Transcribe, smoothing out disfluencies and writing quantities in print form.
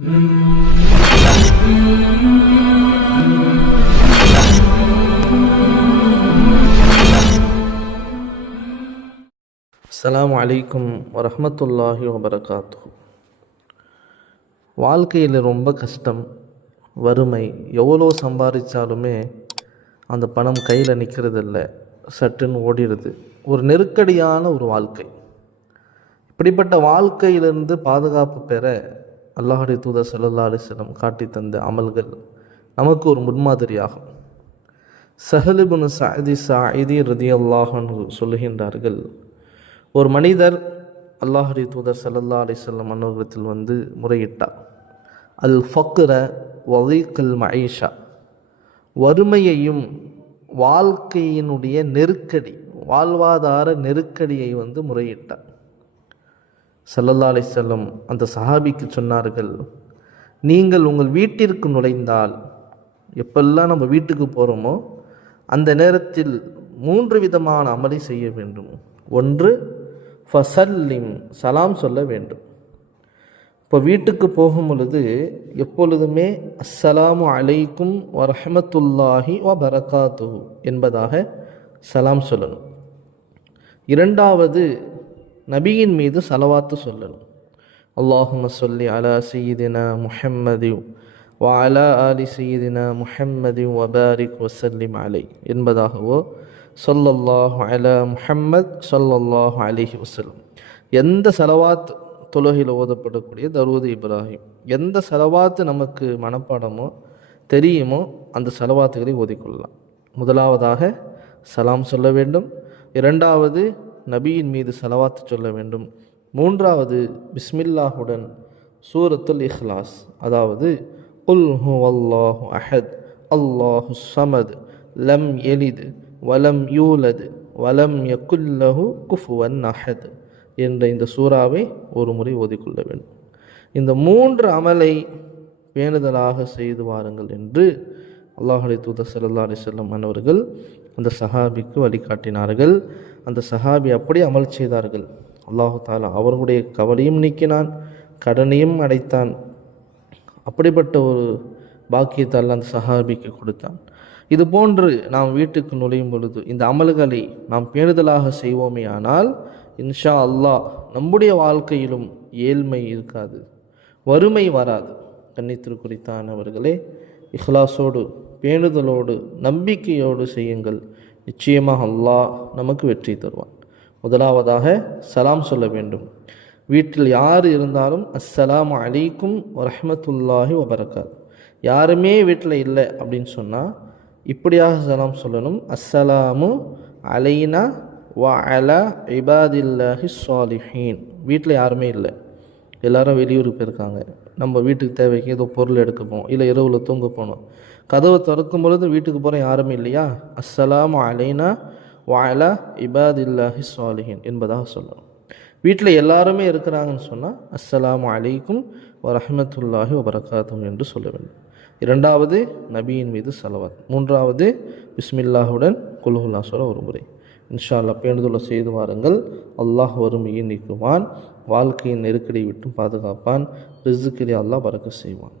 அஸ்ஸலாமு அலைக்கும் வரஹ்மத்துல்லாஹி வபரகாத்துஹு. வாழ்க்கையில் ரொம்ப கஷ்டம், வறுமை, எவ்வளோ சம்பாதிச்சாலுமே அந்த பணம் கையில் நிற்கிறதில்ல, சட்டுன்னு ஓடிடுது. ஒரு நெருக்கடியான ஒரு வாழ்க்கை. இப்படிப்பட்ட வாழ்க்கையிலிருந்து பாதுகாப்பு பெற அல்லாஹுடைய தூதர் ஸல்லல்லாஹு அலைஹி வஸல்லம் காட்டி தந்த அமல்கள் நமக்கு ஒரு முன்மாதிரியாகும். ஸஹல் இப்னு ஸஅதி ரலியல்லாஹு அன்ஹு சொல்லுகின்றார்கள், ஒரு மனிதர் அல்லாஹுடைய தூதர் ஸல்லல்லாஹு அலைஹி வஸல்லம் அன்னவரிடத்தில் வந்து முறையிட்டார். அல் ஃபக்ர வதீகல் மஈஷா, வறுமையையும் வாழ்க்கையினுடைய நெருக்கடி, வாழ்வாதார நெருக்கடியை வந்து முறையிட்டார். ஸல்லல்லாஹு அலைஹி வஸல்லம் அந்த சஹாபிக்கு சொன்னார்கள், நீங்கள் உங்கள் வீட்டிற்கு நுழைந்தால், எப்பெல்லாம் நம்ம வீட்டுக்கு போகிறோமோ அந்த நேரத்தில் 3 விதமான அமலை செய்ய வேண்டும். ஒன்று, ஃபசல்லிம், சலாம் சொல்ல வேண்டும். இப்போ வீட்டுக்கு போகும் பொழுது எப்பொழுதுமே அஸ்ஸலாமு அலைக்கும் வரஹ்மத்துல்லாஹி வபரகாத்துஹு என்பதாக சலாம் சொல்லணும். இரண்டாவது, நபியின் மீது சலவாத்து சொல்லணும். அல்லாஹும்ம ஸல்லி அலா சய்யிதினா முஹம்மதி வ அலா ஆலி சய்யிதினா முஹம்மதி வ பாரிக் வஸல்லிம் அலை என்பதாகவோ, ஸல்லல்லாஹு அலா முஹம்மத் ஸல்லல்லாஹு அலைஹி வஸல்லம், எந்த சலவாத் தொழுகையில் ஓதப்படக்கூடிய தரூது இப்ராஹிம், எந்த சலவாத்து நமக்கு மனப்பாடமோ தெரியுமோ அந்த சலவாத்துகளை ஓதிக்கொள்ளலாம். முதலாவதாக சலாம் சொல்ல வேண்டும். இரண்டாவது, நபியின் மீது சலவாத்து சொல்ல வேண்டும். மூன்றாவது, பிஸ்மில்லாஹுடன் சூரத்துல் இஹ்லாஸ், அதாவது குல் ஹுவல்லாஹு அஹத் அல்லாஹு ஸமத் லம் யலித் வலம் யூலத் வலம் யகுல்லஹு குஃபுவன் அஹத் என்ற இந்த சூறாவை ஒரு முறை ஓதிக்கொள்ள வேண்டும். இந்த 3 அமலை பேணுதலாக செய்து வாருங்கள் என்று அல்லாஹுடைய தூதர் ஸல்லல்லாஹு அலைஹி வஸல்லம் அன்னவர்கள் அந்த சஹாபிக்கு வழிகாட்டினார்கள். அந்த சஹாபி அப்படி அமல் செய்தார்கள். அல்லாஹு தஆலா அவர்களுடைய கவலையும் நீக்கினான், கடனையும் அடைத்தான். அப்படிப்பட்ட ஒரு பாக்கியத்தை அல்லாஹ் அந்த சஹாபிக்கு கொடுத்தான். இது போன்று நாம் வீட்டுக்கு நுழையும் பொழுது இந்த அமல்களை நாம் பேணுதலாக செய்வோமே ஆனால் இன்ஷா அல்லாஹ் நம்முடைய வாழ்க்கையிலும் ஏழ்மை இருக்காது, வறுமை வராது. கண்ணியத்திற்குரித்தானவர்களே, இஹ்லாஸோடு, பேணுதலோடு, நம்பிக்கையோடு செய்யுங்கள். நிச்சயமாக அல்லாஹ் நமக்கு வெற்றி தருவான். முதலாவதாக சலாம் சொல்ல வேண்டும். வீட்டில் யார் இருந்தாலும் அஸ்ஸலாமு அலைக்கும் வரஹ்மத்துல்லாஹி வபரகாத். யாருமே வீட்டில் இல்லை அப்படின்னு சொன்னால் இப்படியாக சலாம் சொல்லணும். அஸ்ஸலாமு அலைனா வ அலா இபாதில்லாஹி ஸாலிஹீன். வீட்டில் யாருமே இல்லை, எல்லாரும் வெளியூருக்கு போயிருக்காங்க. நம்ம வீட்டுக்கு தேவைக்கு ஏதோ பொருள் எடுக்க போவோம், இல்லை இரவில் தூங்க போனோம். கதவை திறக்கும் பொழுது வீட்டுக்கு போகிற யாருமே இல்லையா, அஸ்ஸலாமு அலைனா வ அலா இபாதில்லாஹி ஸாலிஹீன் என்பதாக சொல்லணும். வீட்டில் எல்லாருமே இருக்கிறாங்கன்னு சொன்னால் அஸ்ஸலாமு அலைக்கும் வரஹ்மத்துல்லாஹி வபரகாத்துஹு என்று சொல்ல வேண்டும். இரண்டாவது, நபியின் மீது சலவாத். மூன்றாவது, பிஸ்மில்லாஹுடன் குல்ஹுல்லா சொல்ல ஒரு முறை. இன்ஷா அல்லாஹ் பேணுதலை செய்து வாருங்கள். அல்லாஹ் வறுமையை நீக்குவான், வாழ்க்கையின் நெருக்கடியை விட்டு பாதுகாப்பான், ரிஸ்கிலே அல்லாஹ் பரக்கத் செய்வான்.